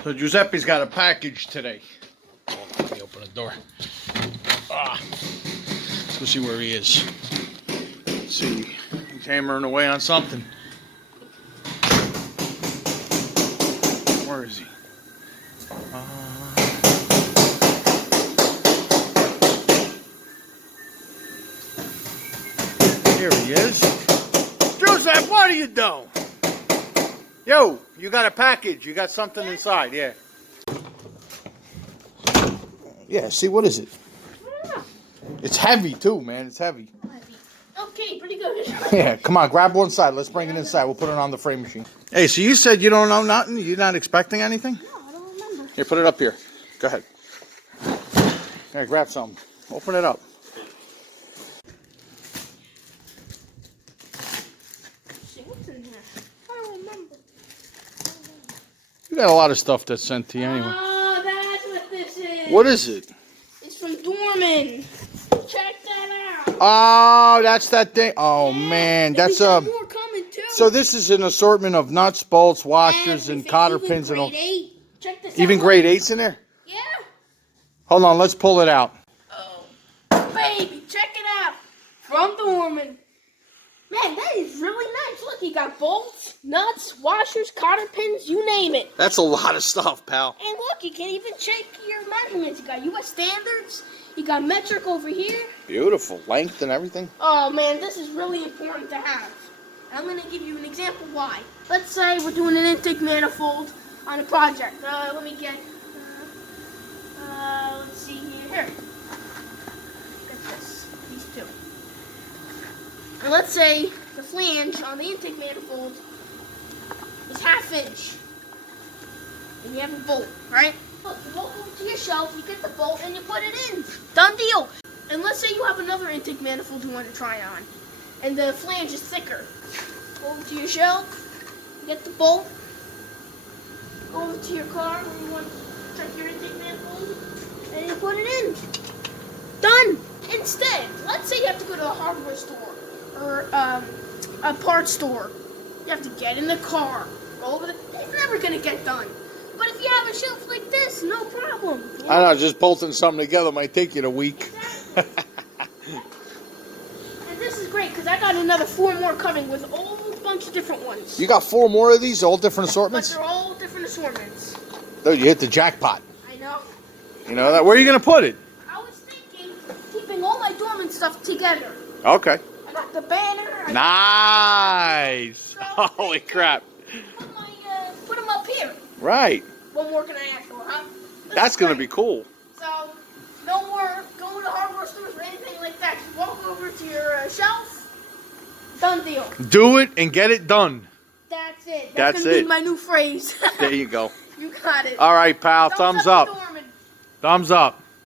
So Giuseppe's got a package today. Oh, let me open the door. Let's go see where he is. Let's see. He's hammering away on something. Where is he? Here he is. Giuseppe, what are you doing? Yo, you got a package. You got something inside, yeah. Yeah, see, what is it? It's heavy, too, man. It's heavy. Okay, pretty good. Yeah, come on, grab one side. Let's bring it inside. We'll put it on the frame machine. Hey, so you said you don't know nothing? You're not expecting anything? No, I don't remember. Here, put it up here. Go ahead. Here, grab something. Open it up. What's in here? I don't remember. You got a lot of stuff that's sent to you anyway. Oh, that's what this is. What is it? It's from Dorman. Check that out. Oh, that's that thing. Oh, Yeah, man. There's That's more coming too. So this is an assortment of nuts, bolts, washers, and cotter even pins and all. grade 8. Check this Even out. grade 8's in there? Yeah. Hold on, let's pull it out. Oh, baby, check it out. From Dorman. Man, that is really nice. Look, you got bolts, nuts, washers, cotter pins, you name it. That's a lot of stuff, pal. And look, you can even check your measurements. You got U.S. standards. You got metric over here. Beautiful. Length and everything. Oh, man, this is really important to have. I'm going to give you an example why. Let's say we're doing an intake manifold on a project. Let me get, let's see here. Get this, these two. And let's say the flange on the intake manifold is 1/2 inch. And you have a bolt, right? Look, you walk over to your shelf, you get the bolt, and you put it in. Done deal. And let's say you have another intake manifold you want to try on, and the flange is thicker. Go over to your shelf, get the bolt, go over to your car where you want to check your intake manifold, and you put it in. Done. Instead, let's say you have to go to a hardware store or a parts store. You have to get in the car, go over it's never going to get done. But if you have a shelf like this, no problem. I know, just bolting something together might take you a week. Exactly. And this is great because I got another 4 more coming with a whole bunch of different ones. You got 4 more of these, all different assortments? But they're all different assortments. Dude, you hit the jackpot. I know. You know that? Where are you going to put it? I was thinking keeping all my dormant stuff together. Okay. I got the banner. Nice. Holy crap. Put them up here. Right. What more can I ask for, huh? That's going to be cool. So, no more going to hardware stores or anything like that. Just walk over to your shelf. Done deal. Do it and get it done. That's it. That's gonna it. be my new phrase. There you go. You got it. All right, pal. Thumbs up. Dorman. Thumbs up.